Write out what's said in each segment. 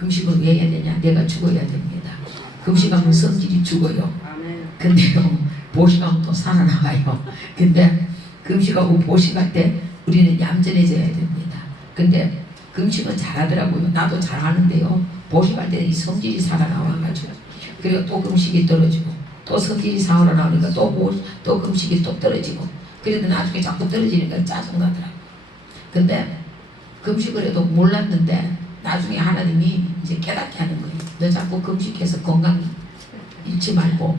금식을 왜 해야 되냐? 내가 죽어야 됩니다. 금식하면 성질이 죽어요. 근데요, 보식하면 또 살아나와요. 근데 금식하고 보식할 때 우리는 얌전해져야 됩니다. 근데 금식은 잘하더라고요. 나도 잘하는데요, 보식할 때 이 성질이 살아나와가지고, 그리고 또 금식이 떨어지고, 또 성질이 살아나오니까 또 금식이 또 떨어지고, 그래도 나중에 자꾸 떨어지니까 짜증나더라고요. 근데 금식을 해도 몰랐는데 나중에 하나님이 이제 깨닫게 하는 거예요. 너 자꾸 금식해서 건강 잃지 말고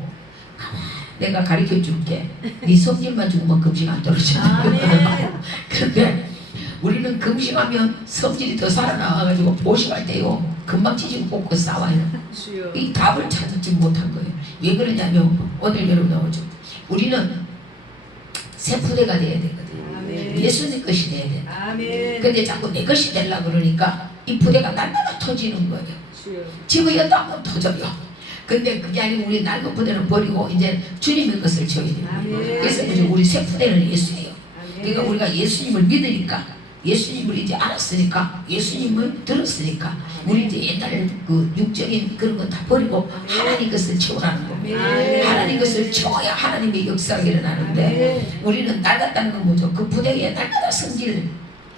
내가 가르쳐 줄게. 네 성질만 죽으면 금식 안 떨어져. 근데 우리는 금식하면 성질이 더 살아나와가지고 보식할 때요 금방 찢고 뽑고 싸워요. 이 답을 찾지 못한 거예요. 왜 그러냐면 오늘 여러분 나오죠. 우리는 새 푸대가 돼야 되거든요. 예수님 것이 돼야 돼. 근데 자꾸 내 것이 되려고 그러니까 이 푸대가 날마다 터지는 거예요. 집어였다 하면 터져요. 근데 그게 아니고 우리 낡은 푸대는 버리고 이제 주님의 것을 줘야 돼요. 그래서 이제 우리 새 푸대는 예수예요. 그러니까 우리가 예수님을 믿으니까, 예수님을 이제 알았으니까, 예수님을 들었으니까 우리 이제 옛날 그 육적인 그런 건 다 버리고 하나님 것을 채우라는 겁니다. 하나님 것을 채워야 하나님의 역사가 일어나는데 우리는 낡았다는 건 뭐죠? 그 푸대에 날마다 성질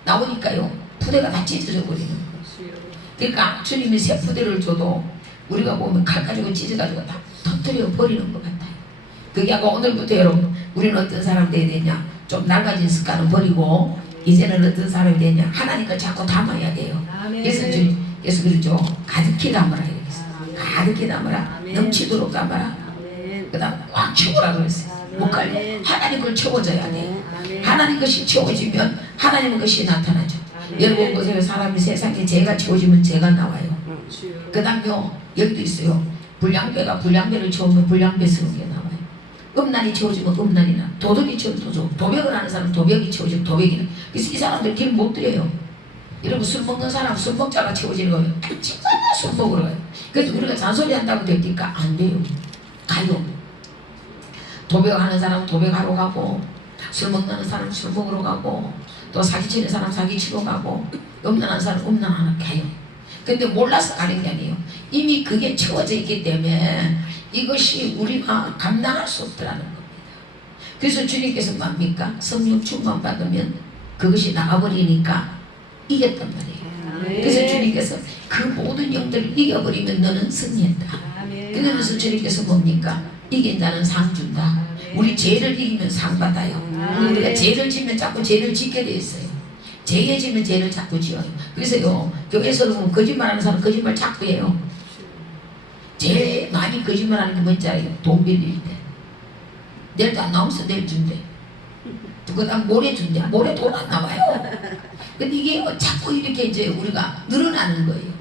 나오니까요 푸대가 다 찢어져 버리는 거예요. 그러니까 주님이 새 푸대를 줘도 우리가 보면 칼 가지고 찢어가지고 다 터뜨려 버리는 것 같아요. 그게 아까 오늘부터 여러분 우리는 어떤 사람 돼야 되냐? 좀 낡아진 습관을 버리고 이제는 어떤 사람이 되냐? 하나님 걸 자꾸 담아야 돼요. 그래서 주님께서 그러죠. 가득히 담아라 이렇게 했어요. 가득히 담아라. 넘치도록 담아라. 그 다음 꽉 채우라 그랬어요. 못 갈려. 하나님 걸 채워줘야 돼. 하나님 것이 채워지면 하나님의 것이 나타나죠. 여러분 보세요. 사람이 세상에 죄가 채워지면 죄가 나와요. 그 다음요 여기도 있어요. 불량배가 불량배를 채우면 불량배스러운 게 나와요. 음란이 채워지면 음란이 나. 도덕이 채워지면 도벽을 하는 사람은 도벽이 채워지면 도벽이 나. 그래서 이 사람들 길 못 들여요. 여러분 술 먹는 사람 술 먹자가 채워지는 거예요. 진짜 술 먹으러 가요. 그래서 우리가 잔소리 한다고 됩니까? 안 돼요. 가요. 도벽하는 사람 도벽하러 가고, 술 먹는 사람 술 먹으러 가고, 또 사기치는 사람 사기치러 가고, 음란한 사람 음란하러 가요. 근데 몰라서 가는 게 아니에요. 이미 그게 채워져 있기 때문에 이것이 우리가 감당할 수 없더라는 겁니다. 그래서 주님께서 뭡니까? 성령 충만 받으면 그것이 나가버리니까 이겼단 말이에요. 그래서 주님께서 그 모든 영들을 이겨버리면 너는 승리했다. 그러면서 주님께서 뭡니까? 이긴 자는 상 준다. 우리 죄를 이기면 상 받아요. 우리가 죄를 지면 자꾸 죄를 짓게 돼 있어요. 죄에 지면 죄를 자꾸 지어요. 그래서요 교회에서 보면 거짓말하는 사람 거짓말 자꾸 해요. 제일 많이 거짓말하는 게 뭔지 알아요? 돈 빌릴 때. 내일도 안 나오면서 내일 준대. 그 다음 모레 준대. 모레 돈 안 나와요. 근데 이게 자꾸 이렇게 이제 우리가 늘어나는 거예요.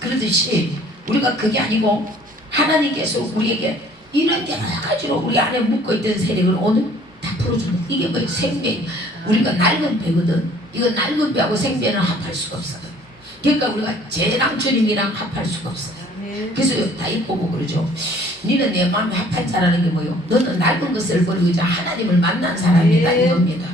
그러듯이 우리가 그게 아니고 하나님께서 우리에게 이런 여러 가지로 우리 안에 묶어있던 세력을 오늘 다 풀어주는, 이게 뭐예요? 생배. 우리가 낡은 배거든. 이거 낡은 배하고 생배는 합할 수가 없어요. 그러니까 우리가 죄랑 주님이랑 합할 수가 없어요. 그래서 다윗 보고 그러죠. 너는 내 마음에 합한 자라는 게 뭐예요? 너는 낡은 것을 버리고 이제 하나님을 만난 사람이다 이겁니다.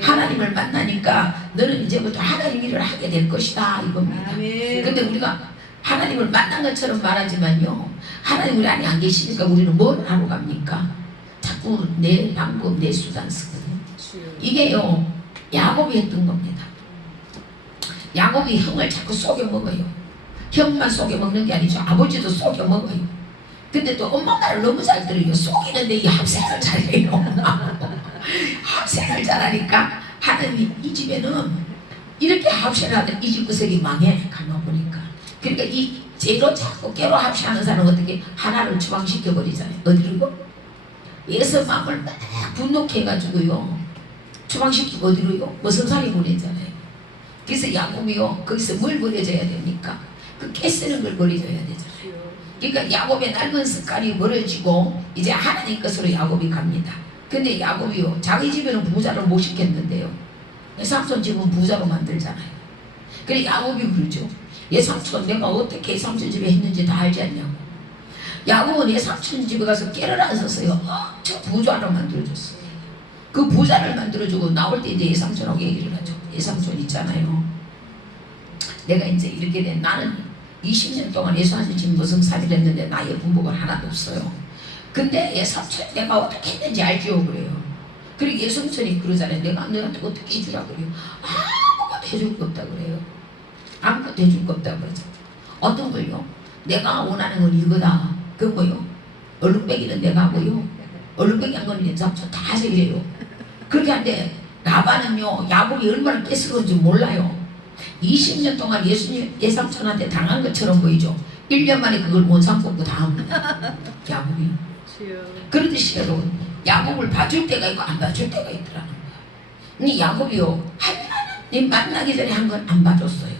하나님을 만나니까 너는 이제부터 하나님 일을 하게 될 것이다 이겁니다. 근데 우리가 하나님을 만난 것처럼 말하지만요, 하나님 우리 안에 안 계시니까 우리는 뭘 하러 갑니까? 자꾸 내 방법, 내 수단 쓰거든요. 이게요 야곱이 했던 겁니다. 야곱이 형을 자꾸 속여 먹어요. 형만 속여 먹는 게 아니죠. 아버지도 속여 먹어요. 근데 또 엄마 말을 너무 잘 들어요. 속이는데 이 합생을 잘해요. 합생을 잘하니까 하나님 이 집에는 이렇게 합생을 하던 이 집 구석이 망해 가만 보니까. 그러니까 이 죄로 자꾸 깨로 합생하는 사람은 어떻게 하나를 추방시켜 버리잖아요. 어디로? 예서 마음을 막 분노케 해가지고요 추방시키고 어디로요? 머슴살이 보내잖아요. 그래서 야곱이요 거기서 뭘 버려져야 됩니까? 그 깨쓰는 걸 버려줘야 되잖아요. 그러니까 야곱의 낡은 습관이 버려지고 이제 하나님 것으로 야곱이 갑니다. 근데 야곱이요 자기 집에는 부자를 못 시켰는데요 삼촌 집은 부자로 만들잖아요. 그래 야곱이 그러죠. 얘 삼촌 내가 어떻게 삼촌 집에 했는지 다 알지 않냐고. 야곱은 얘 삼촌 집에 가서 깨를 안 썼어요. 저 부자로 만들어줬어요. 그 부자를 만들어주고 나올 때 이제 얘 삼촌하고 얘기를 하죠. 얘 삼촌 있잖아요. 내가 이제 이렇게 된 나는 20년 동안 예수한테 지금 무성살이를 했는데 나의 분복은 하나도 없어요. 근데 예삼촌 내가 어떻게 했는지 알죠 그래요. 그리고 예삼촌이 그러잖아요. 내가 너한테 어떻게 해주라 그래요. 아무것도 해줄 거 없다 그래요. 아무것도 해줄 거 없다 그러죠. 어떤 걸요? 내가 원하는 건 이거다. 그 뭐요? 얼룩배기는 내가 하고요. 얼룩배기 한 거는 예삼촌 다 해서 이래요. 그렇게 한데 라반은요 야곱이 얼마나 깨스러운지 몰라요. 20년 동안 예삼촌한테 당한 것처럼 보이죠. 1년 만에 그걸 못 삼고 그 다음 야곱이. 그러듯이 여러분 야곱을 봐줄 때가 있고 안 봐줄 때가 있더라는 거야. 근데 야곱이요 하나님 만나기 전에 한 건 안 봐줬어요.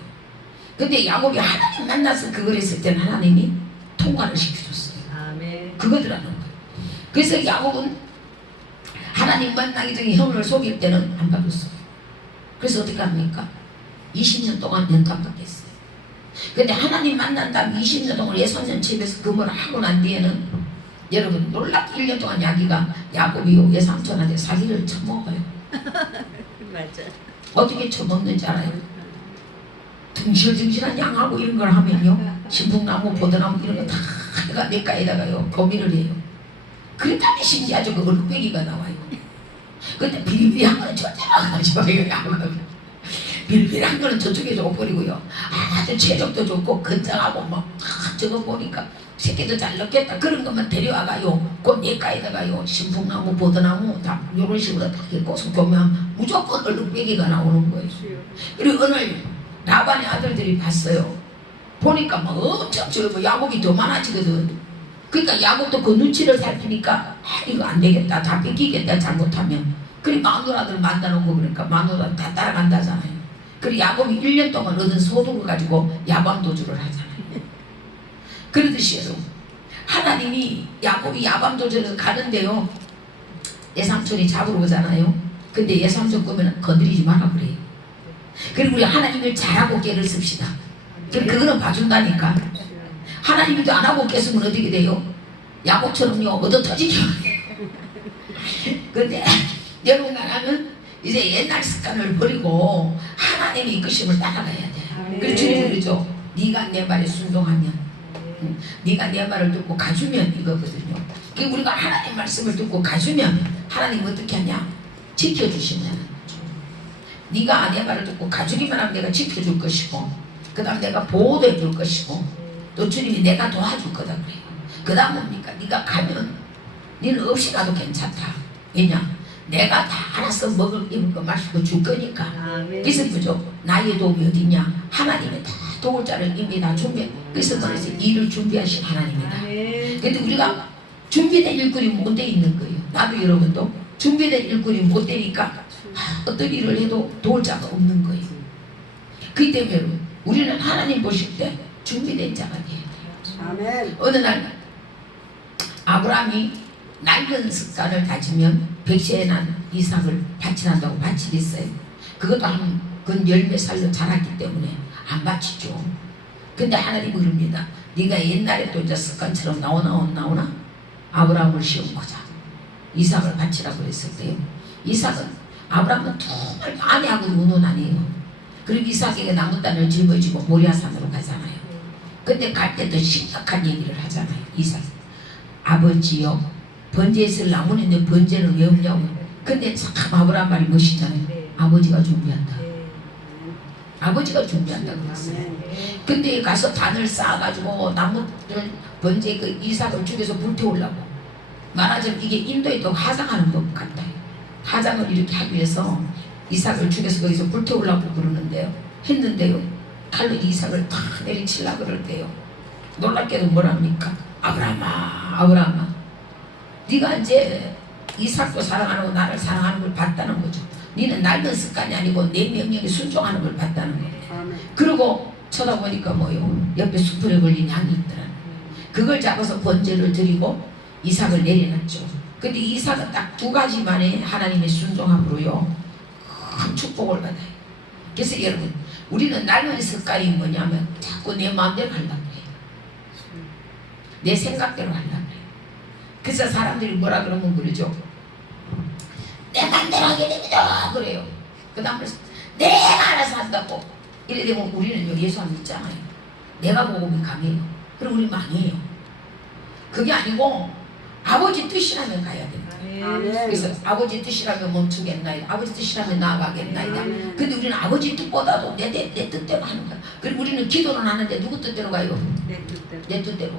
근데 야곱이 하나님 만나서 그걸 했을 때는 하나님이 통과를 시켜줬어요. 그거더라는 거예요. 그래서 야곱은 하나님 만나기 전에 형을 속일 때는 안 봐줬어요. 그래서 어떻게 합니까? 20년 동안 연탄 받겠어요. 근데 하나님 만난 다음 20년 동안 예선년 집에서 근무를 하고 난 뒤에는 여러분 놀랍게 1년 동안 야곱이 예삼촌한테 사기를 쳐먹어요. 맞아. 어떻게 쳐먹는지 알아요? 둥실둥실한 양하고 이런 걸 하면요 신풍나무 보드나무 이런 거 다 해가 냇가에다가요 고민을 해요. 그랬더니 신기하죠. 그 얼룩배기가 나와요. 근데 비리비리한 거는 절대 나가지고요. 비리비리한 거는 저쪽에 줘버리고요. 아주 체력도 좋고 건장하고 막 저거 보니까 새끼도 잘 넣겠다 그런 것만 데려와가요. 그 냇가에다가요 신풍나무 보드나무 다 이런 식으로 다 꽂아서 보면 무조건 얼룩배기가 나오는 거예요. 그리고 어느 라반의 아들들이 봤어요. 보니까 막 엄청 저거 야곱이 더 많아지거든. 그러니까 야곱도 그 눈치를 살피니까 이거 안 되겠다 다 뺏기겠다 잘못하면. 그리고 마누라들 만나놓은 거 그러니까 마누라 다 따라간다잖아요. 그리고 야곱이 1년 동안 얻은 소득을 가지고 야밤도주를 하잖아요. 그러듯이 여러분 하나님이 야곱이 야밤도주를 가는데요 예삼촌이 잡으러 오잖아요. 근데 예삼촌 거면 건드리지 마라 그래요. 그리고 우리 하나님을 잘하고 깨를 씁시다. 그거는 봐준다니까. 하나님도 안 하고 깼으면 어떻게 돼요? 야곱처럼요 얻어 터지죠. 근데 여러분 나라는 이제 옛날 습관을 버리고 하나님의 이끄심을 따라가야 돼. 그래서 주님이 그러죠. 네가 내 말에 순종하면 네가 내 말을 듣고 가주면 이거거든요. 그러니까 우리가 하나님 말씀을 듣고 가주면 하나님 어떻게 하냐? 지켜주신다는 거죠. 네가 내 말을 듣고 가주기만 하면 내가 지켜줄 것이고 그 다음 내가 보호도 해줄 것이고 또 주님이 내가 도와줄 거다 그래요. 그 다음 뭡니까? 네가 가면 너는 없이 가도 괜찮다. 왜냐? 내가 다 알아서 먹을 입을 거 마실 거 줄 거니까. 그래서 그죠? 나의 도움이 어디냐? 하나님이 다 도울 자를 이미 다 준비해. 그래서 말해서 일을 준비하신 하나님이다. 근데 우리가 준비된 일꾼이 못 돼 있는 거예요. 나도 여러분도 준비된 일꾼이 못 되니까 어떤 일을 해도 도울 자가 없는 거예요. 그렇기 때문에 여러분 우리는 하나님 보실 때 준비된 자가 돼야 돼요. 아멘. 어느 날 아브라함이 낡은 습관을 다지면 백세에 난 이삭을 바치란다고 바치겠어요? 그것도 근 열몇 살로 자랐기 때문에 안 바치죠. 근데 하나님은 그럽니다. 네가 옛날에 또 이제 습관처럼 나오나 아브라함을 시험 거자. 이삭을 바치라고 했을 때요. 이삭은 아브라함은 정말 아내하고 의논하네요. 그리고 이삭에게 나무단을 짊어지고 모리아산으로 가잖아요. 근데 갈 때 더 심각한 얘기를 하잖아요. 이삭 아버지요 번제에 쓸 나무는 번제는 왜 없냐고. 근데 참 아브라함 말이 멋있잖아요. 아버지가 준비한다. 아버지가 준비한다 그랬어요. 근데 가서 단을 쌓아가지고 나무를 번제 그 이삭을 죽여서 불태우려고 말하자면 이게 인도에 또 화장하는 법 같아요. 화장을 이렇게 하기 위해서 이삭을 죽여서 거기서 불태우려고 그러는데요. 했는데요. 칼로 이삭을 탁 내리치려고 그럴 때요. 놀랍게도 뭐랍니까? 아브라함아 네가 이제 이삭도 사랑하는 거 나를 사랑하는 걸 봤다는 거죠. 너는 낡은 습관이 아니고 내 명령에 순종하는 걸 봤다는 거예요. 그리고 쳐다보니까 뭐요? 옆에 수풀에 걸린 양이 있더라. 그걸 잡아서 번제를 드리고 이삭을 내려놨죠. 근데 이삭은 딱 두 가지만의 하나님의 순종함으로요 큰 축복을 받아요. 그래서 여러분 우리는 낡은 습관이 뭐냐면 자꾸 내 마음대로 하려고 해요. 내 생각대로 하려고 해요. 그래서 사람들이 뭐라 그러면 그러죠. 내 맘대로 하게 됩니다 그래요. 그 다음에 내가 알아서 한다고 이래 되면 우리는 예수 안 믿잖아요. 내가 복음이 강해요. 그럼 우리 망해요. 그게 아니고 아버지 뜻이라면 가야 됩니다. 아멘. 그래서 아버지 뜻이라면 멈추겠나이다. 아버지 뜻이라면 나아가겠나이다. 근데 우리는 아버지 뜻보다도 내 뜻대로 하는 거야. 그리고 우리는 기도는 하는데 누구 뜻대로 가요? 내 뜻대로. 내 뜻대로.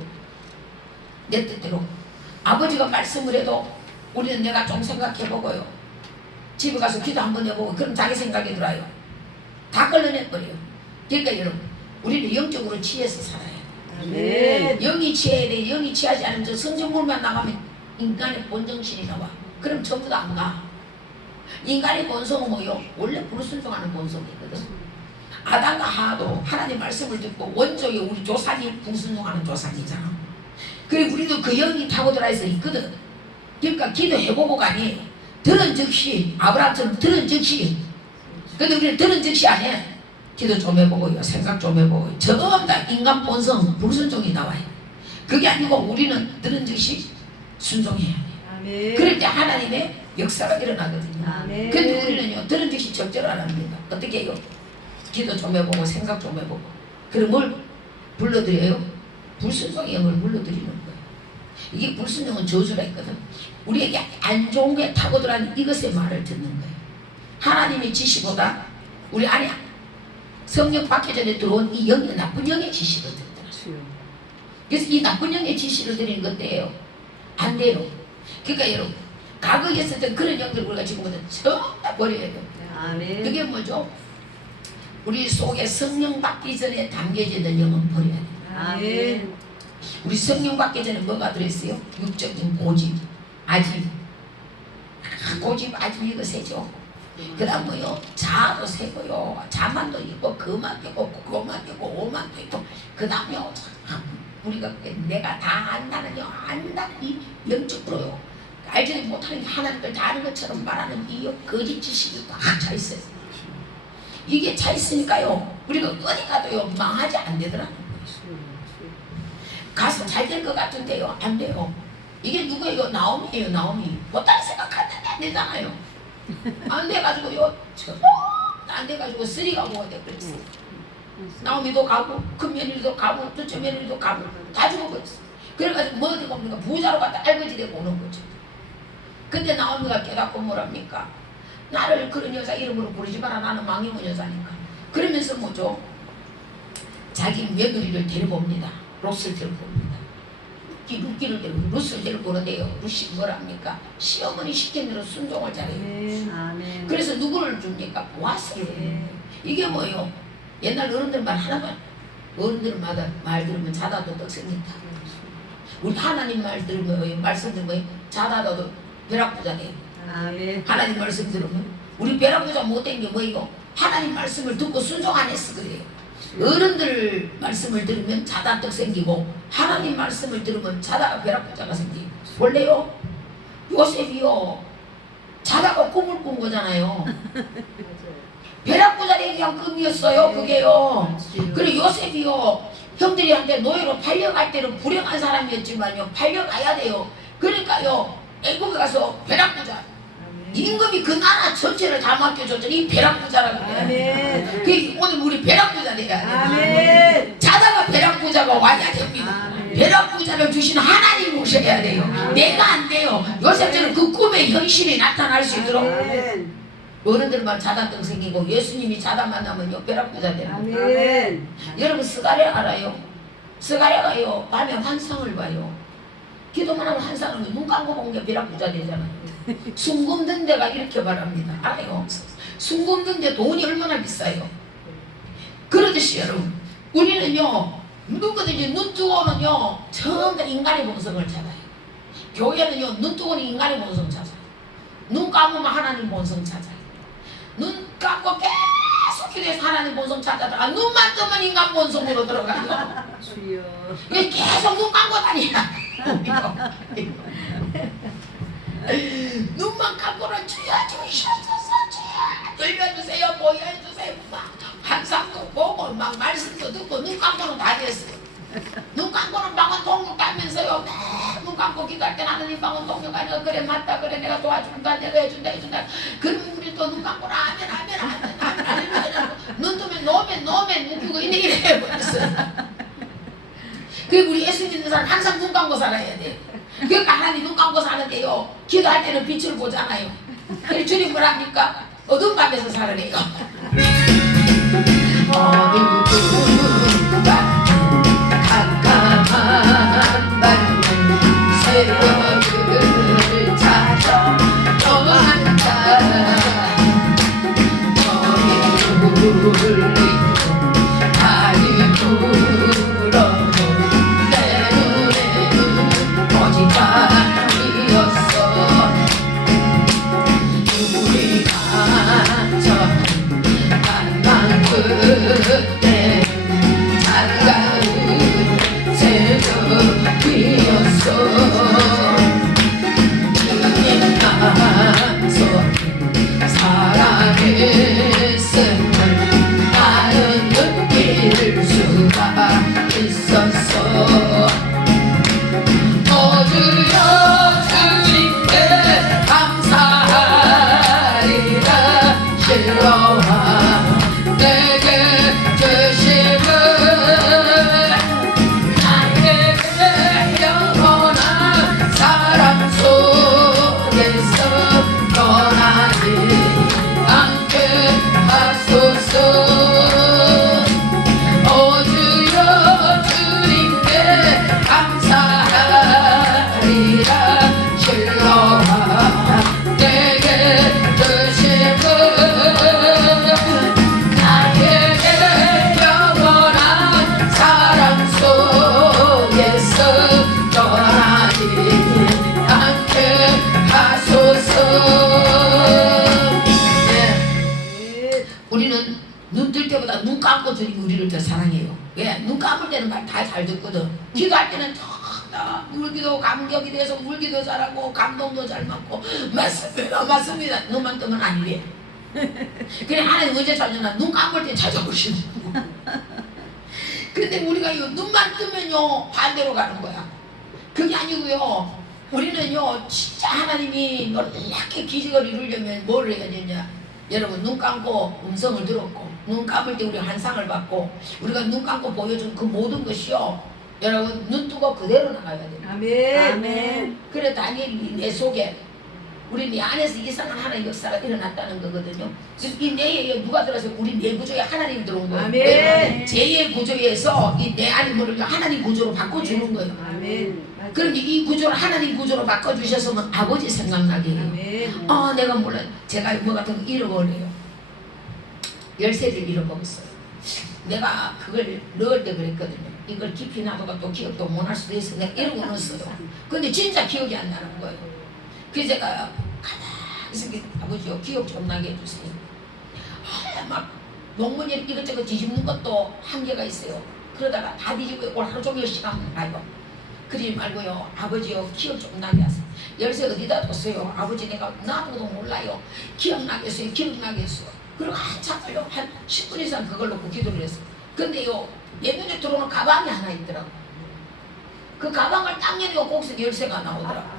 내 뜻대로. 아버지가 말씀을 해도 우리는 내가 좀 생각해보고요. 집에 가서 기도 한번 해보고 그럼 자기 생각이 들어요. 다 걸러내버려요. 그러니까 여러분 우리는 영적으로 취해서 살아요. 아멘. 영이 취해야 돼. 영이 취하지 않으면 저 성전물만 나가면 인간의 본정신이 나와. 그럼 전부 다 안 가. 인간의 본성은 뭐요? 원래 불순종하는 본성이거든. 아담과 하도 하나님 말씀을 듣고 원적이 우리 조상이 불순종하는 조상이잖아. 그리고 우리도 그 영이 타고 들어서 있거든. 그러니까 기도해보고가 아니에요. 들은 즉시 아브라함처럼 들은 즉시. 근데 우리는 들은 즉시 아니에요. 기도 좀 해보고요. 생각 좀 해보고요. 전부 다 인간 본성 불순종이 나와요. 그게 아니고 우리는 들은 즉시 순종해야 돼요. 아멘. 그럴 때 하나님의 역사가 일어나거든요. 아멘. 근데 우리는요 들은 즉시 적절 안 합니다. 어떻게 해요? 기도 좀 해보고 생각 좀 해보고. 그럼 뭘 불러드려요? 불순종의 영을 불러드리는 거예요. 이게 불순종은 저주라 했거든. 우리에게 안 좋은 게 타고 들어가는 이것의 말을 듣는 거예요. 하나님의 지시보다 우리 안에 성령 받기 전에 들어온 이 영의 나쁜 영의 지시를 듣더라. 주여. 그래서 이 나쁜 영의 지시를 드리는 건데요. 안 돼요. 그러니까 여러분 과거에 있었던 그런 영들 우리가 지금부터 전부 다 버려야 돼요. 아멘. 그게 뭐죠? 우리 속에 성령 받기 전에 담겨져 있는 영은 버려야 돼요. 아멘. 우리 성령 받기 전에 뭐가 들어있어요? 육적인 고집, 아집. 고집, 아집 이거 세죠. 그 다음 뭐요? 자아도 세고요. 자만도 있고 거만도 있고 거만도 있고 오만도 있고 그 다음요. 우리가 내가 다 안다는 영, 안다는 이 영적으로요. 알지 못하는 게 하나님을 다 아는 것처럼 말하는 이 거짓 지식이 꽉 차 있어요. 이게 차 있으니까요. 우리가 어디 가도요 망하지 안 되더라는 거예요. 가서 잘 될 것 같은데요 안 돼요. 이게 누구예요? 나오미예요. 나오미. 못할 생각하는데 안 되잖아요. 안 돼가지고요 안 돼가지고 쓰리가 뭐가 돼버렸어. 나오미도 가고 큰 며느리도 가고 둘째 며느리도 가고 다 죽어버렸어. 그래가지고 뭐 어디 봅니까? 부자로 갔다 알거지 되고 오는 거죠. 근데 나오미가 깨닫고 뭐랍니까? 나를 그런 여자 이름으로 부르지 마라. 나는 망해온 여자니까. 그러면서 뭐죠? 자기 며느리를 데려봅니다. 롯을 데려봅니다. 룻기를 데리고 룻을 데리고 오는데요. 룻이 뭐랍니까? 시어머니 시킨 대로 순종을 잘해요. 아멘. 그래서 누구를 줍니까? 보았어요. 이게 뭐예요? 옛날 어른들 말 하나도 어른들마다 말 들으면 자다도 떡습니다. 우리 하나님 말 들으면 말씀 들으면 자다도 벼락부자 돼요. 아멘. 하나님 말씀 들으면 우리 벼락부자 못된 게 뭐예요? 하나님 말씀을 듣고 순종 안 해서 그래요. 어른들 말씀을 들으면 자다 떡 생기고 하나님 말씀을 들으면 자다가 벼락부자가 생기고. 원래요 요셉이요 자다가 꿈을 꾼 거잖아요. 벼락부자 되기 위한 꿈이었어요. 그게요. 그리고 요셉이요 형들이한테 노예로 팔려갈 때는 불행한 사람이었지만요 팔려가야 돼요. 그러니까요 애국에 가서 벼락부자 임금이 그 나라 전체를 다 맡겨줬더니 이 벼락부자라고 해요. 아멘. 그 오늘 우리 벼락부자 돼야 돼요. 아멘. 자다가 벼락부자가 와야 됩니다. 아멘. 벼락부자를 주신 하나님 모셔야 돼요. 아멘. 내가 안 돼요. 요셉처럼 그 꿈의 현실이 나타날 수 있도록 아멘. 어른들만 자다떡 생기고 예수님이 자다 만나면요 벼락부자 되는 거예요. 아멘. 여러분 스가랴 알아요? 스가랴가요 밤에 환상을 봐요. 기도만 하면 환상을 봐요. 눈 감고 본 게 벼락부자 되잖아요. 순금든 데가 이렇게 말합니다. 알아요? 순금든 데 돈이 얼마나 비싸요. 그러듯이 여러분 우리는요 누구든지 눈 뜨고는요 전부 다 인간의 본성을 찾아요. 교회는요 눈 뜨고는 인간의 본성 찾아요. 눈 감으면 하나님 본성 찾아요. 눈 감고 계속 기도해서 하나님 본성 찾아다가 눈만 뜨면 인간 본성으로 들어가요. 주여. 이게 계속 눈 감고 다니라. 눈만 감고는 주여 주시옵소서 주여 들려주세요 보여주세요 막 환상도 보고 막 말씀도 듣고 눈 감고는 다 됐어요. 눈 감고는 방언 동력 가면서요 눈 감고 기도할 때는 하나님 방언 동력 아니고 그래 맞다 그래 내가 도와준다 내가 해준다 그러면 우리 또 눈 감고는 아멘 눈 뜨면 노멘 웃기고 이래 이래 버렸어요. 그 우리 예수 믿는 사람 항상 눈 감고 살아야 돼. 그러니까 하나님 눈 감고 사는데요. 기도할 때는 빛을 보잖아요. 그래서 주님 뭐랍니까? 어두운 밤에서 살아내요. 어두운가 깜깜한 밤 새벽을 찾아 떠난다. 너의 울림 많이 불어도 내 눈에는 오직 밤이었어. 우리가 저 밤만 끝에 차가운 새벽이었어. 사랑했음을 나는 느낄 수가 있었어. 어두여 주님께 감사하리라. 실로와 내게 주심은 나에게 영원한 사랑 속에서 떠나지 않게 하소서. 어주여 주님께 감사하리라. 실로와 내게 주심은 나에게 영원한 사랑 속에서 떠나지 않게 하소서. 네. 우리는 눈 뜰 때보다 눈 감고 주님이 우리를 더 사랑해요. 왜? 눈 감을 때는 말 다 잘 듣거든. 기도할 때는 울기도 감격이 돼서 울기도 잘하고 감동도 잘 받고 맞습니다 맞습니다. 눈만 뜨면 아니래. 그래 하나님 언제 찾으나 눈 감을 때 찾아보시는. 근데 우리가 이 눈만 뜨면요 반대로 가는 거야. 그게 아니고요. 우리는요 진짜 하나님이 놀랍게 기적을 이루려면 뭘 해야 되냐. 여러분 눈 감고 음성을 들었고 눈 감을 때 우리가 환상을 받고 우리가 눈 감고 보여준 그 모든 것이요 여러분 눈 뜨고 그대로 나가야 돼요. 아멘. 그래 다니엘이 내 속에 우리 내 안에서 이상한 하나님의 역사가 일어났다는 거거든요. 그래서 이 뇌에 누가 들어서 우리 뇌 구조에 하나님이 들어온 거예요. 아멘. 제2의 구조에서 이 내 안의 물을 하나님 구조로 바꿔주는 거예요. 아멘. 그럼 이 구조를 하나님 구조로 바꿔주셨으면 아버지 생각나게 해요. 아멘. 내가 몰라 제가 뭐 같은 거 잃어버려요. 열쇠를 잃어버렸어요. 내가 그걸 넣을 때 그랬거든요. 이걸 깊이 놔두고 또 기억도 못 할 수도 있어. 내가 이러고 넣었어요. 근데 진짜 기억이 안 나는 거예요. 그래서 제가 가만히 있으니 아버지요 기억 좀 나게 해주세요. 막 논문 이것저것 뒤집는 것도 한계가 있어요. 그러다가 다 뒤집고 오늘 하루 종일 시간 가요. 그러지 말고요. 아버지요 기억 좀 나게 하세요. 열쇠 어디다 뒀어요? 아버지 내가 나도 몰라요. 기억나겠어요. 기억나겠어요. 그리고 한참을요 한 10분 이상 그걸 놓고 기도를 했어요. 근데요 내 눈에 들어오는 가방이 하나 있더라고. 그 가방을 딱 열면 거기서 열쇠가 나오더라고.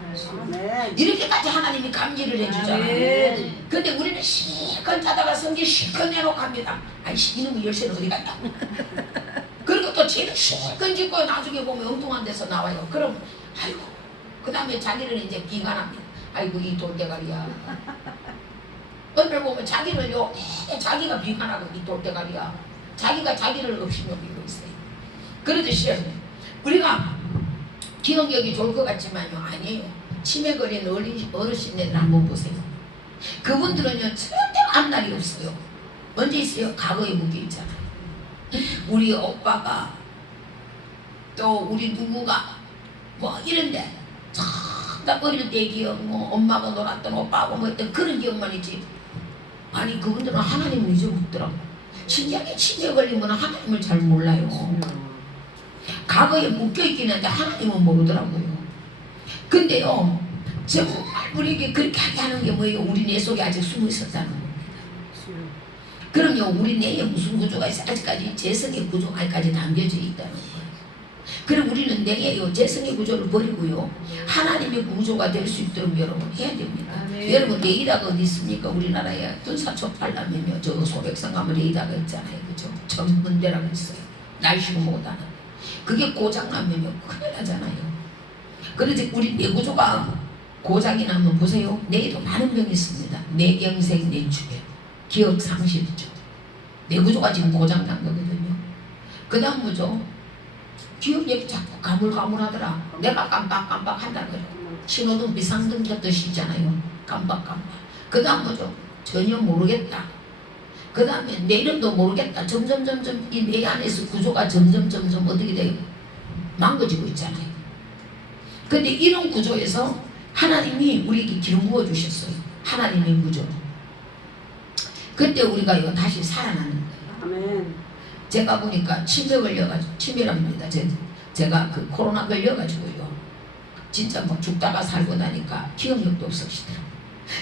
이렇게까지 하나님이 감지를 해주잖아요. 근데 우리는 실컷 자다가 성질 실컷 내놓고 합니다. 아이씨 이놈의 열쇠는 어디 갔다. 그리고 또 제일 실컷 짓고 나중에 보면 엉뚱한 데서 나와요. 그럼 아이고 그 다음에 자기를 이제 비관합니다. 아이고 이 돌대가리야. 오늘 보면 자기를요 자기가 비관하고 이 돌대가리야. 자기가 자기를 없이 여기고 있어요. 그러듯이 우리가 기억력이 좋을 것 같지만요 아니에요. 치매 걸린 어르신들 한번 보세요. 그분들은요 절대 앞날이 없어요. 언제 있어요? 과거에 묶여 있잖아요. 우리 오빠가 또 우리 누구가 뭐 이런데 나 어릴 때 기억 뭐 엄마가 놀았던 오빠하고 뭐 했던 그런 기억만 있지. 아니 그분들은 하나님을 잊어먹더라고. 신기하게 치매 걸리면 하나님을 잘 몰라요. 과거에 묶여있긴 한데 하나님은 모르더라고요. 근데요 정말 우리에게 그렇게 하게 하는 게 뭐예요? 우리 뇌 속에 아직 숨어 있었다는 겁니다. 그럼요 우리 뇌에 무슨 구조가 있어? 아직까지 재성의 구조까지 담겨져 있다는 거예요. 그럼 우리는 뇌의 재성의 구조를 버리고요 하나님의 구조가 될 수 있도록 여러분 해야 됩니다. 여러분 레이더가 어디 있습니까? 우리나라에 뜬사초 팔려면요 저 소백성 가면 레이더가 있잖아요. 그죠? 전문대라고 있어요. 날씨고 못하는 그게 고장나면요 큰일 나잖아요. 그런데 우리 뇌구조가 고장이 나면 보세요. 뇌에도 많은 병이 있습니다. 뇌경색, 뇌출혈, 기억 상실이죠. 뇌구조가 지금 고장난 거거든요. 그 다음 뭐죠? 기억력이 자꾸 가물가물하더라. 내가 깜빡깜빡 한다는 거죠. 신호등 비상등 켰듯이 있잖아요. 깜빡깜빡. 그 다음 뭐죠? 전혀 모르겠다. 그 다음에 내 이름도 모르겠다. 점점점점 이 내 안에서 구조가 점점점점 어떻게 돼요? 망가지고 있잖아요. 근데 이런 구조에서 하나님이 우리에게 기름 부어 주셨어요. 하나님의 구조. 그때 우리가 이거 다시 살아나는 거예요. 아멘. 제가 보니까 치매 걸려가지고 치매랍니다. 제가 그 코로나 걸려가지고요. 진짜 뭐 죽다가 살고 나니까 기억력도 없으시더라고요.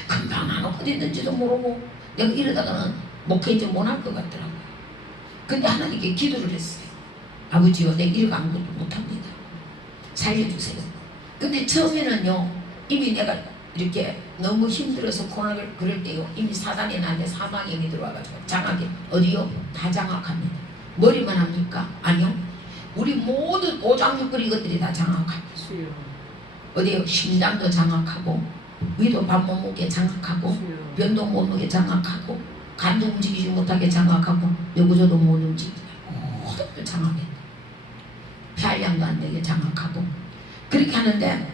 금방 안 어디 있는지도 모르고 내가 이러다가는 목회인지 못할 것 같더라고요. 근데 하나님께 기도를 했어요. 아버지요, 내가 이러고 아무것도 못합니다. 살려주세요. 근데 처음에는요, 이미 내가 이렇게 너무 힘들어서 코로나를 그럴 때요, 이미 사단이 나한테 사망형이 들어와가지고 장악이 어디요? 다 장악합니다. 머리만 합니까? 아니요. 우리 모든 오장육부 이것들이 다 장악합니다. 어디요? 심장도 장악하고 위도 밥 못 먹게 장악하고 변도 못 먹게 장악하고 간도 움직이지 못하게 장악하고 뇌구조도 못 움직이게 모든 걸 장악해. 폐활량도 안 되게 장악하고 그렇게 하는데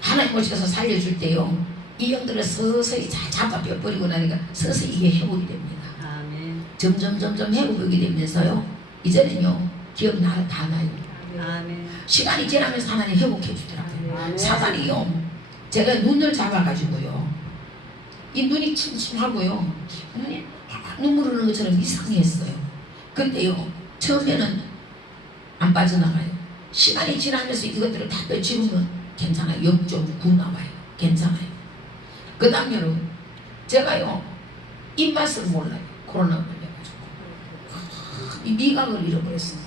하나님 오셔서 살려줄 때요 이 영들을 서서히 잡아 뼈버리고 나니까 서서히 이게 회복이 됩니다. 아멘. 점점 회복이 되면서요 이제는요 기억 다 나요. 아멘. 시간이 지나면서 하나님 회복해 주더라고요. 아멘. 사단이요 제가 눈을 잡아가지고요 이 눈이 침침하고요 눈이 눈물 흐르는 것처럼 이상했어요. 근데요 처음에는 안 빠져나가요. 시간이 지나면서 이것들을 다 빼치우면 괜찮아요. 0.9 나와요. 괜찮아요. 그 다음 여러분 제가요 입맛을 몰라요. 코로나 걸려가지고 이 미각을 잃어버렸어요.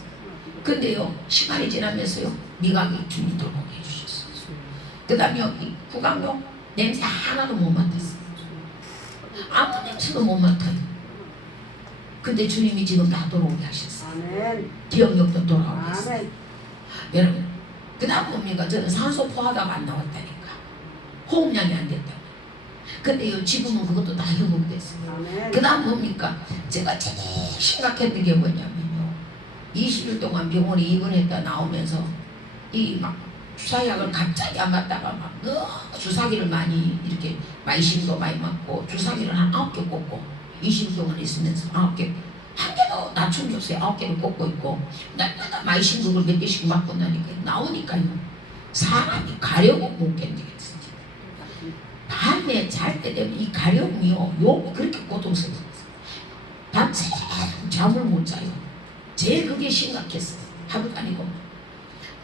근데요 시간이 지나면서요 미각이 주님 돌보게 해주셨어요. 그 다음에 이 구강요 냄새 하나도 못 맡았어요. 아무 냄새도 못 맡아요. 근데 주님이 지금 다 돌아오게 하셨어요. 아멘. 기억력도 돌아오게 했어요. 아멘. 여러분 그 다음 뭡니까? 저는 산소 포화가 안 나왔다니까. 호흡량이 안 됐다고. 근데요 지금은 그것도 다 회복됐어요. 아멘. 그 다음 뭡니까? 제가 제일 심각했던 게 뭐냐면요 20일 동안 병원에 입원했다 나오면서 이 막 주사약을 갑자기 안 맞다가 막 너무 주사기를 많이 이렇게 마이신도 많이 맞고 주사기를 한 9개 꽂고 20일 동안 있으면서 9개 한 개도 낮춤 줬어요. 9개를 꽂고 있고 날마다 마이신 그걸 몇 개씩 맞고 나니까 나오니까요 사람이 가려고 못 견디겠어요. 밤에 잘 때 되면 이 가려움이요 요 그렇게 고통스러웠어요. 밤새 잠을 못 자요. 제일 그게 심각했어요. 하루도 아니고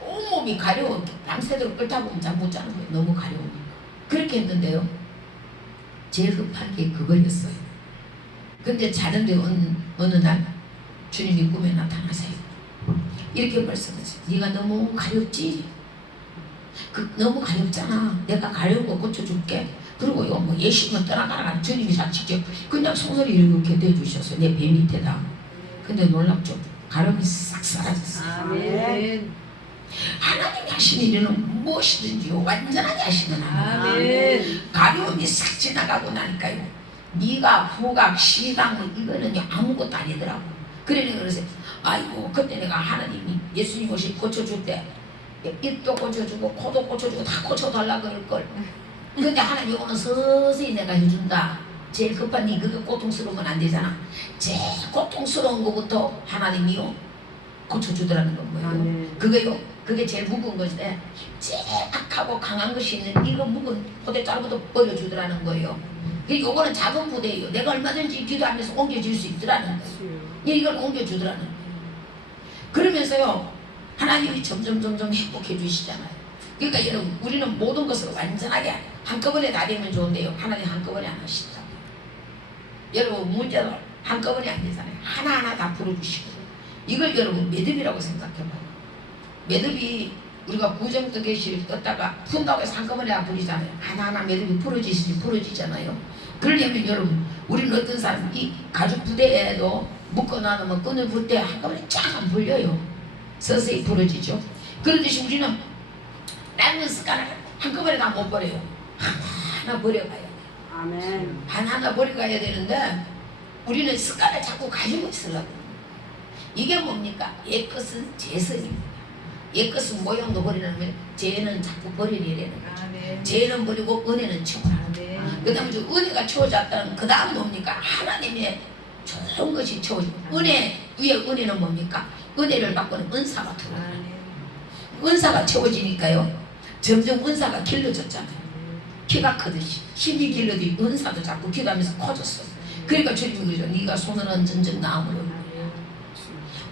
온몸이 가려워 밤새도록 끓다 보면 잠 못 자는 거예요. 너무 가려우니까. 그렇게 했는데요 제일 급한 게 그거였어요. 근데 자는데 어느 날 주님이 꿈에 나타나세요. 이렇게 말씀하세요. 네가 너무 가렵지? 너무 가렵잖아. 내가 가려운 거 고쳐줄게. 그리고 이거 뭐 예수는 떠나가라. 주님이 다 직접 그냥 손소리를 이렇게 대주셨어요. 내 배 밑에다. 근데 놀랍죠? 가려움이 싹 사라졌어요. 아멘. 하나님이 하시는 일은 무엇이든지요 완전하게 하시는 하나님. 아멘. 가려움이 싹 지나가고 나니까요 미각, 후각, 시각 뭐 이거는 아무것도 아니더라고. 그러니까 그래서 아이고 그때 내가 하나님이 예수님 옷이 고쳐줄 때 입도 고쳐주고 코도 고쳐주고 다 고쳐달라 그럴걸. 근데 하나님 이거는 서서히 내가 해준다. 제일 급한 니 그게 고통스러우면 안 되잖아. 제일 고통스러운 것부터 하나님이요 고쳐주더라는 건 뭐예요? 아멘. 그게요 그게 제일 무거운 것인데 제일 악하고 강한 것이 있는 이거 묵은 포대자루부터 버려주더라는 거예요. 이거는 작은 부대예요. 내가 얼마든지 기도하면서 옮겨줄 수 있더라는 거예요. 이걸 옮겨주더라는 거예요. 그러면서요 하나님이 점점 행복해 주시잖아요. 그러니까 여러분 우리는 모든 것을 완전하게 한꺼번에 다 되면 좋은데요 하나님 한꺼번에 안 하시더라고요. 여러분 문제도 한꺼번에 안 되잖아요. 하나하나 다 풀어주시고 이걸 여러분 매듭이라고 생각해봐요. 매듭이 우리가 구정뜨개실 떴다가 푼다고 해서 한꺼번에 안 풀리잖아요. 하나하나 매듭이 풀어지잖아요. 그러려면 여러분 우리는 어떤 사람 이 가죽 부대에도 묶어놔놓으면 끈을 풀 때 한꺼번에 쫙 안 풀려요. 서서히 부러지죠. 그러듯이 우리는 낡은 습관을 한꺼번에 다 못 버려요. 하나 버려가야 돼요. 아멘. 하나 버려가야 되는데 우리는 습관을 자꾸 가지고 있으려고. 이게 뭡니까? 옛것은 제선입니다. 옛것은 모양도 버리려면 죄는 자꾸 버려야 되는 거죠. 아멘. 죄는 버리고 은혜는 채워라. 아멘. 그 다음에 은혜가 채워졌다는 그 다음 뭡니까? 하나님의 좋은 것이 채워지고 은혜 위에 은혜는 뭡니까? 은혜를 받고는 은사가 들어와요. 아멘. 은사가 채워지니까요 점점 은사가 길러졌잖아요. 키가 크듯이 힘이 길러도 은사도 자꾸 기도하면서 커졌어요. 그러니까 주님이 그러죠. 네가 손을 얹은 나무로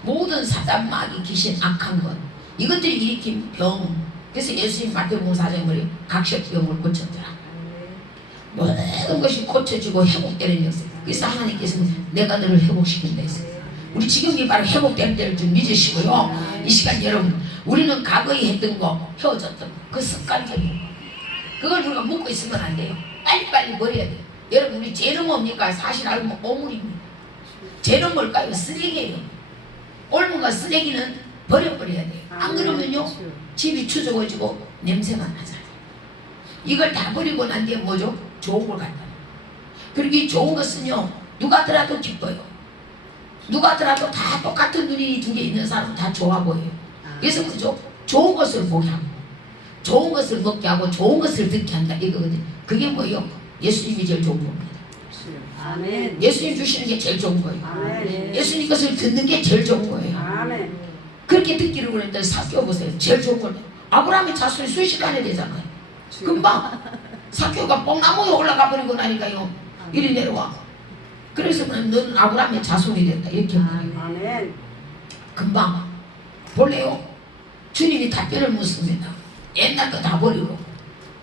모든 사단 마귀 귀신 악한 것 이것들이 일으킨 병. 그래서 예수님 마태복음 4장에 뭐래요? 각식병을 고쳤더라. 모든 것이 고쳐지고 회복되는 역사. 그래서 하나님께서는 내가 너를 회복시킨다 했어요. 우리 지금이 바로 회복될 때를 좀 믿으시고요. 이 시간 여러분 우리는 과거에 했던 거 헤어졌던 거 그 습관적인 거 그걸 우리가 묻고 있으면 안 돼요. 빨리빨리 버려야 돼요. 여러분 우리 죄는 뭡니까? 사실 알면 오물입니다. 죄는 뭘까요? 쓰레기예요. 옮은과 쓰레기는 버려버려야 돼요. 안 그러면요 집이 추적어지고 냄새가 나잖아요. 이걸 다 버리고 난 뒤에 뭐죠? 좋은 걸 갖다. 그리고 이 좋은 것은요 누가 들어도 기뻐요. 누가 들어도 다 똑같은 눈이 두 개 있는 사람은 다 좋아 보여요. 그래서 그죠? 좋은 것을 보게 하고 좋은 것을 먹게 하고 좋은 것을 듣게 한다 이거거든요. 그게 뭐예요? 예수님이 제일 좋은 겁니다. 아멘. 예수님 주시는 게 제일 좋은 거예요. 아멘. 예수님 것을 듣는 게 제일 좋은 거예요. 아멘. 그렇게 듣기를 원했는데 사교 보세요. 제일 좋은 건 아브라함의 자손이 순식간에 되잖아요. 금방 사교가 뽕나무에 올라가 버리고 나니까요 이리 내려와. 그래서 너는 아브라함의 자손이 된다 이렇게 말해요. 아멘. 금방 볼래요? 주님이 답변을 묻습니다. 옛날 거 다 버리고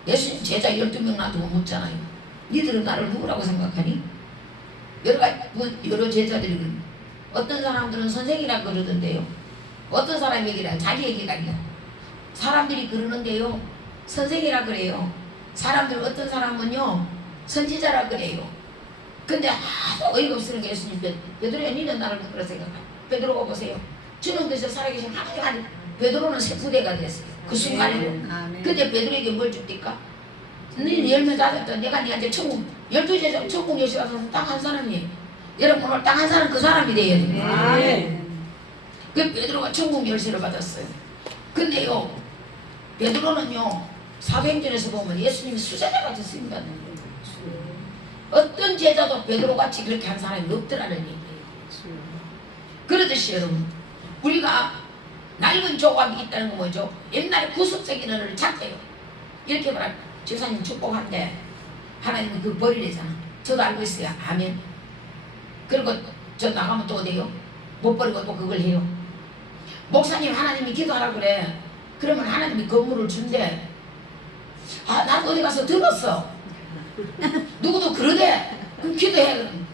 예수님 제자 12명 놔두고 묻잖아요. 니들은 나를 누구라고 생각하니? 여러 제자들이 그래요. 어떤 사람들은 선생이라 그러던데요. 어떤 사람이 얘기라 자기 얘기가 아니라 사람들이 그러는데요 선생이라 그래요. 사람들 어떤 사람은요 선지자라 그래요. 근데 하도 어이가 없으니까 예수님 베드로야 니는 나를 누구라 생각하니? 베드로가 보세요. 주는 데서 살아계신 하나님 아니 베드로는 세부대가 됐어요. 그 순간에도. 근데 베드로에게 뭘 줍니까? 너희는 열매 닫았다. 내가 니한테 천국 12제자 천국 열쇠 가서 딱 한 사람이에요. 여러분 오늘 딱 한 사람 그 사람이 돼야 돼요. 아멘. 그 베드로가 천국 열쇠를 받았어요. 근데요 베드로는요 사도행전에서 보면 예수님이 수제자 같이 쓰인다는 거예요. 어떤 제자도 베드로같이 그렇게 한 사람이 없더라는 얘기예요. 그러듯이 여러분 우리가 낡은 조각이 있다는 건 뭐죠? 옛날에 구속적인 언어를 찾대요. 이렇게 말하면 집사님 축복한데 하나님은 그 버리래잖아. 저도 알고 있어요. 아멘. 그리고 저 나가면 또 어때요? 못 버리고 또 그걸 해요. 목사님 하나님이 기도하라 그래. 그러면 하나님이 건물을 준대. 아 나도 어디 가서 들었어. 누구도 그러대. 그럼 기도해. 그럼.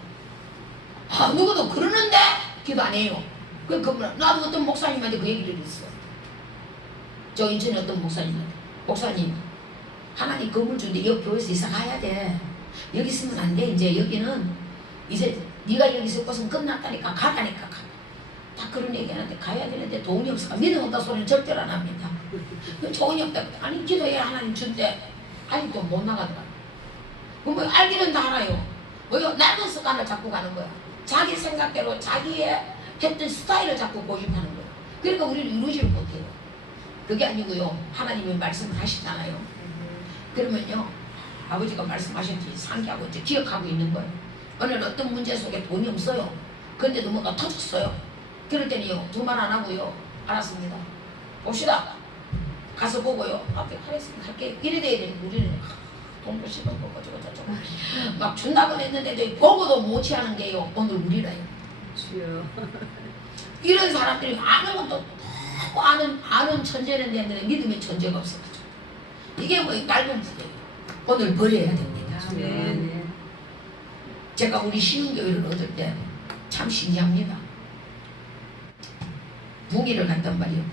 아 누구도 그러는데 기도 안 해요. 그 건물 나도 어떤 목사님한테 그 얘기를 했어. 저 인천에 어떤 목사님한테 목사님 하나님 건물 주는데 여기 교회에서 이사 가야 돼. 여기 있으면 안 돼. 이제 여기는 이제 네가 여기 있을 것은 끝났다니까 가라니까 가. 다 그런 얘기하는데 가야 되는데 돈이 없어. 믿음 없다 소리는 절대로 안 합니다. 돈이 없다. 아니 기도해 하나님 준대. 아직도 못 나가더라. 그럼 뭐 알기는 다 알아요. 뭐요? 낡은 습관을 잡고 가는 거야. 자기 생각대로 자기의 했던 스타일을 자꾸 고집하는 거예요. 그러니까 우리는 이루지를 못해요. 그게 아니고요. 하나님이 말씀을 하시잖아요. 그러면요. 아버지가 말씀하셨지 상기하고 이제 기억하고 있는 거예요. 오늘 어떤 문제 속에 돈이 없어요. 근데도 뭔가 터졌어요. 그럴 때는요. 두말 안 하고요. 알았습니다. 봅시다. 가서 보고요. 앞에 하겠습니다. 할게. 이래 돼야 되는 우리는 돈도 씹어 먹고 저거 막 준다고 했는데 보고도 못 취하는 게요. 오늘 우리라요. 이런 사람들이 아는 것도 너무 아는 천재는 되는데 믿음의 천재가 없어가지고 이게 뭐 낡은 부대예요. 오늘 버려야 됩니다. 아멘. 제가 우리 신흥교회를 얻을 때 참 신기합니다. 북일을 갔단 말이에요.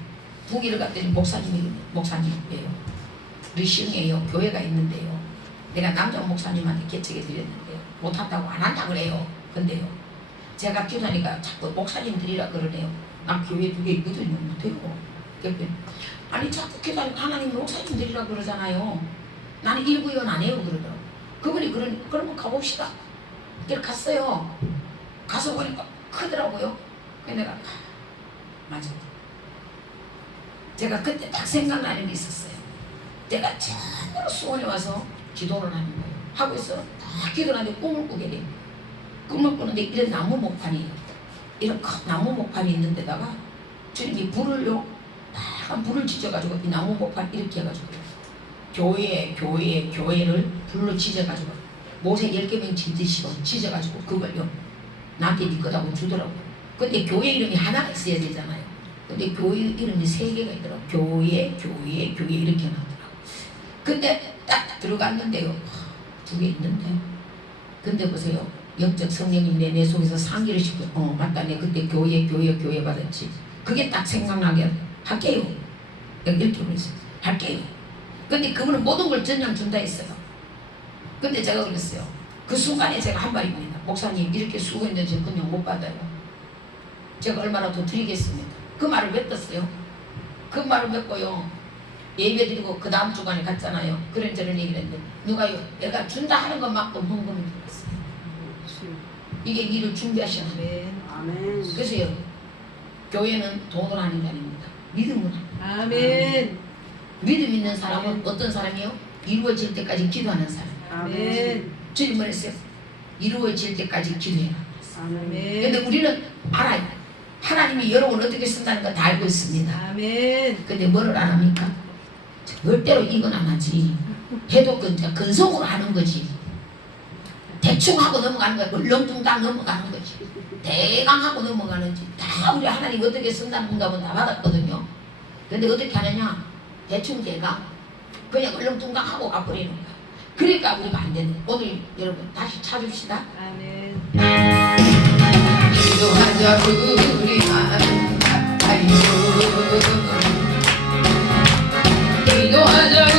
북일을 갔더니 목사님이에요. 우리 신흥에요. 교회가 있는데요. 내가 남자 목사님한테 개척해 드렸는데요. 못한다고 안 한다 그래요. 근데요. 제가 기도하니까 자꾸 목사님 드리라 그러네요. 나 교회 2개 있거든요. 못해요. 그러니까 아니 자꾸 기도하면 하나님 목사님들이라 그러잖아요. 나는 일구의원 안 해요 그러더라고. 그분이 그러면 가봅시다. 그래서 갔어요. 가서 보니까 크더라고요. 그래서 내가 맞아. 제가 그때 딱 생각나는 게 있었어요. 내가 처음으로 수원에 와서 기도를 하는 거예요. 하고 있어. 딱 기도를 하는데 꿈을 꾸게 돼요. 꿈을 꾸는데 이런 나무 목판이에요. 이런 큰 나무 목판이 있는 데다가 주님이 불을요. 빨간 불을 지져가지고 이 나무 목판 이렇게 해가지고 교회를 불로 지져가지고 모세 10개명 지듯이 지져가지고 그걸요. 나한테 네 거다고 주더라고요. 근데 교회 이름이 하나가 있어야 되잖아요. 근데 교회 이름이 3개가 있더라고요. 교회 이렇게 나오더라고요. 근데 딱 들어갔는데요. 2개 있는데. 근데 보세요. 영적 성령님 내 속에서 상기를 시켜. 맞다. 내 그때 교회 받았지. 그게 딱 생각나게 할게요. 이렇게 그랬어요. 할게요. 근데 그분은 모든 걸 전량 준다 했어요. 근데 제가 그랬어요. 그 순간에 제가 한 말입니다. 목사님 이렇게 수고했는데 저 그냥 못 받아요. 제가 얼마나 더 드리겠습니까? 그 말을 맺었어요. 그 말을 맺고요. 예배 드리고 그 다음 주간에 갔잖아요. 그런저런 얘기를 했는데 누가요? 내가 준다 하는 것만큼 헌금을 들었어요. 이게 일을 준비하시는 거예요. 아멘. 그래서요. 교회는 돈으로 하는 게 아닙니다. 믿음으로 하는 거예요. 아멘. 믿음 있는 사람은 어떤 사람이요? 이루어질 때까지 기도하는 사람. 아멘. 주님 뭐랬어요? 이루어질 때까지 기도해라. 아멘. 근데 우리는 알아요. 하나님이 여러분을 어떻게 쓴다는 거 다 알고 있습니다. 아멘. 근데 뭐를 안 합니까? 절대로 이건 안 하지. 해도 근성으로 하는 거지. 대충 하고 넘어가는 거야. 얼렁뚱땅 넘어가는 거지. 대강 하고 넘어가는지. 다 우리 하나님 어떻게 쓴다는 응답은 다 받았거든요. 근데 어떻게 하느냐? 대충 대강. 그냥 얼렁뚱땅 하고 가버리는 거야. 그러니까 우리가 안 되는 거야. 오늘 여러분 다시 찾읍시다. 아멘. 기도하자 우리만 아이고 기도하자